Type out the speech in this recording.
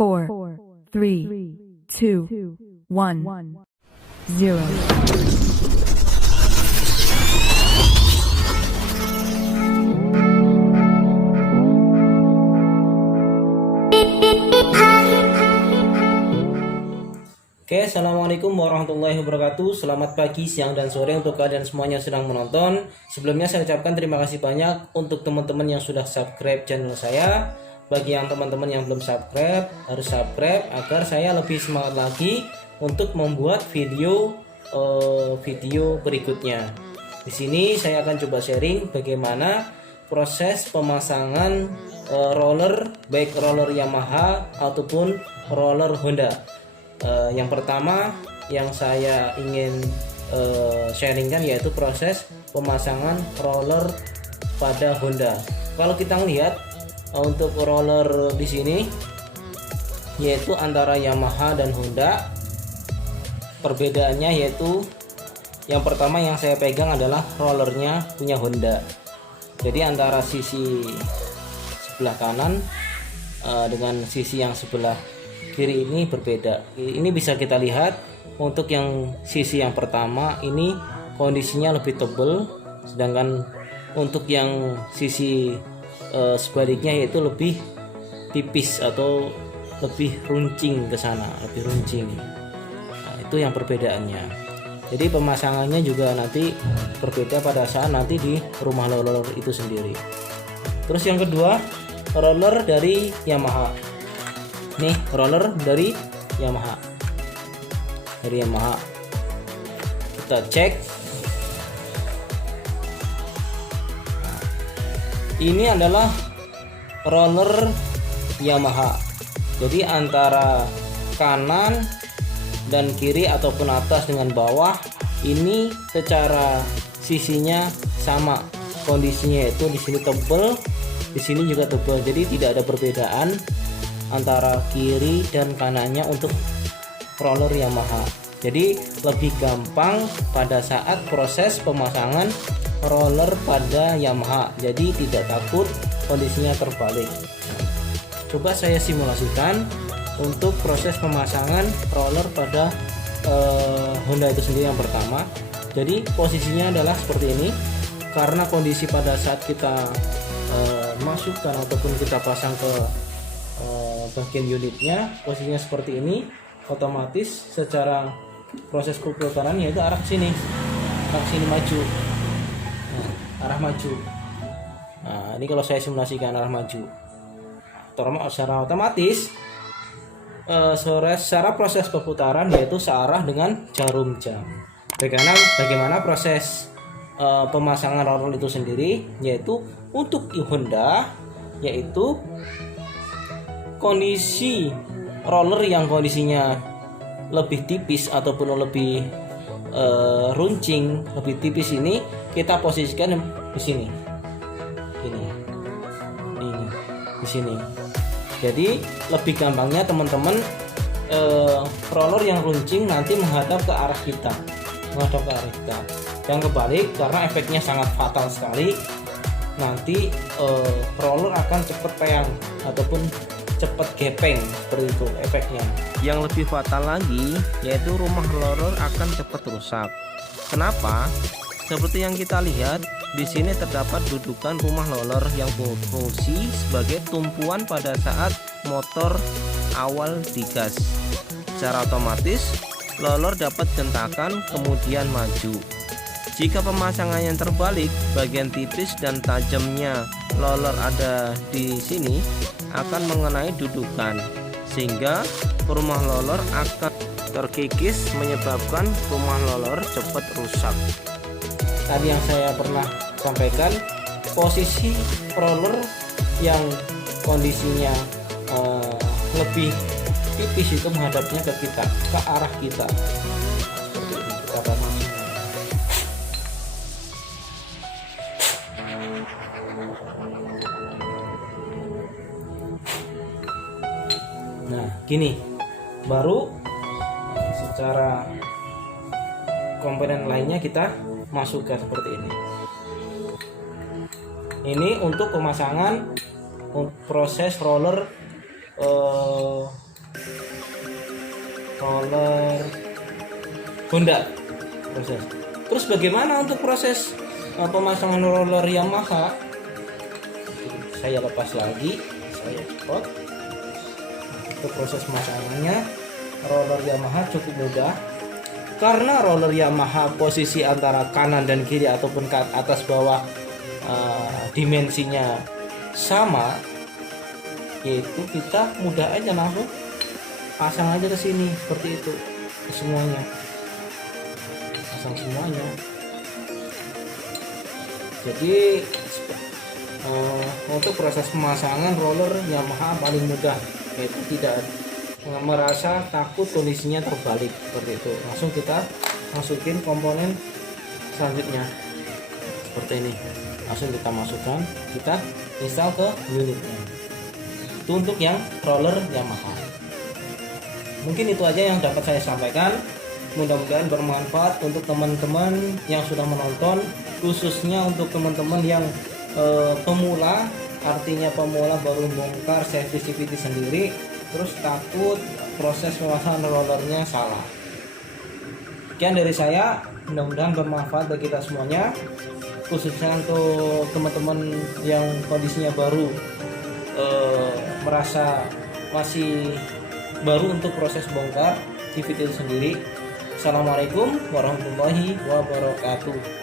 4, 3, 2, 1, 0. Oke, assalamualaikum warahmatullahi wabarakatuh. Selamat pagi, siang, dan sore untuk kalian semuanya sedang menonton. Sebelumnya saya ucapkan terima kasih banyak untuk teman-teman yang sudah subscribe channel saya. Bagi yang teman-teman yang belum subscribe, harus subscribe agar saya lebih semangat lagi untuk membuat video berikutnya. Di sini saya akan coba sharing bagaimana proses pemasangan roller, baik roller Yamaha ataupun roller Honda. Yang pertama yang saya ingin sharingkan yaitu proses pemasangan roller pada Honda. Kalau kita lihat untuk roller di sini yaitu antara Yamaha dan Honda, perbedaannya yaitu yang pertama yang saya pegang adalah rollernya punya Honda. Jadi antara sisi sebelah kanan dengan sisi yang sebelah kiri ini berbeda. Ini bisa kita lihat untuk yang sisi yang pertama ini kondisinya lebih tebal, sedangkan untuk yang sisi sebaliknya yaitu lebih tipis atau lebih runcing ke sana, lebih runcing. Nah, itu yang perbedaannya. Jadi pemasangannya juga nanti berbeda pada saat nanti di rumah roller itu sendiri. Terus yang kedua, roller dari Yamaha. Nih roller dari Yamaha, kita cek. Ini adalah roller Yamaha. Jadi antara kanan dan kiri ataupun atas dengan bawah ini secara sisinya sama kondisinya, yaitu di sini tebal, di sini juga tebal. Jadi tidak ada perbedaan antara kiri dan kanannya untuk roller Yamaha. Jadi lebih gampang pada saat proses pemasangan roller pada Yamaha. Jadi tidak takut kondisinya terbalik. Coba saya simulasikan untuk proses pemasangan roller pada Honda itu sendiri yang pertama. Jadi posisinya adalah seperti ini. Karena kondisi pada saat kita masukkan ataupun kita pasang ke bagian unitnya posisinya seperti ini, otomatis secara proses perputaran yaitu arah sini maju, arah maju. Nah ini kalau saya simulasikan arah maju, secara otomatis secara proses perputaran yaitu searah dengan jarum jam. Bagaimana proses pemasangan roller itu sendiri, yaitu untuk Honda yaitu kondisi roller yang kondisinya lebih tipis ataupun lebih runcing, lebih tipis ini kita posisikan di sini. Ini di sini. Jadi lebih gampangnya teman-teman roller yang runcing nanti menghadap ke arah kita. Jangan kebalik karena efeknya sangat fatal sekali. Nanti roller akan cepat peyang ataupun cepat gepeng, seperti itu efeknya. Yang lebih fatal lagi yaitu rumah roller akan cepat rusak. Kenapa? Seperti yang kita lihat di sini terdapat dudukan rumah roller yang berfungsi sebagai tumpuan pada saat motor awal digas. Secara otomatis roller dapat hentakan kemudian maju. Jika pemasangannya terbalik, bagian tipis dan tajamnya roller ada di sini akan mengenai dudukan, sehingga rumah roller akan terkikis menyebabkan rumah roller cepat rusak. Tadi yang saya pernah sampaikan, posisi roller yang kondisinya lebih tipis itu menghadapnya ke kita, ke arah kita. Seperti ini kita masuk. Nah gini, baru secara komponen lainnya kita masukkan seperti ini. Ini untuk pemasangan proses roller roller Honda proses. Terus bagaimana untuk proses pemasangan roller Yamaha? Saya lepas lagi, saya cepat. Untuk proses pemasangannya roller Yamaha cukup mudah, karena roller Yamaha posisi antara kanan dan kiri ataupun ke atas bawah dimensinya sama, yaitu kita mudah aja langsung pasang aja ke sini seperti itu, semuanya pasang semuanya. Jadi untuk proses pemasangan roller Yamaha paling mudah, yaitu tidak merasa takut kondisinya terbalik seperti itu. Langsung kita masukin komponen selanjutnya seperti ini, langsung kita masukkan, kita install ke unitnya. Itu untuk yang roller Yamaha. Mungkin itu aja yang dapat saya sampaikan, mudah-mudahan bermanfaat untuk teman-teman yang sudah menonton, khususnya untuk teman-teman yang pemula, artinya pemula baru bongkar servis CVT sendiri, terus takut proses pemasangan rollernya salah. Sekian dari saya, mudah-mudahan bermanfaat bagi kita semuanya, khususnya untuk teman-teman yang kondisinya baru, merasa masih baru untuk proses bongkar CVT itu sendiri. Assalamualaikum warahmatullahi wabarakatuh.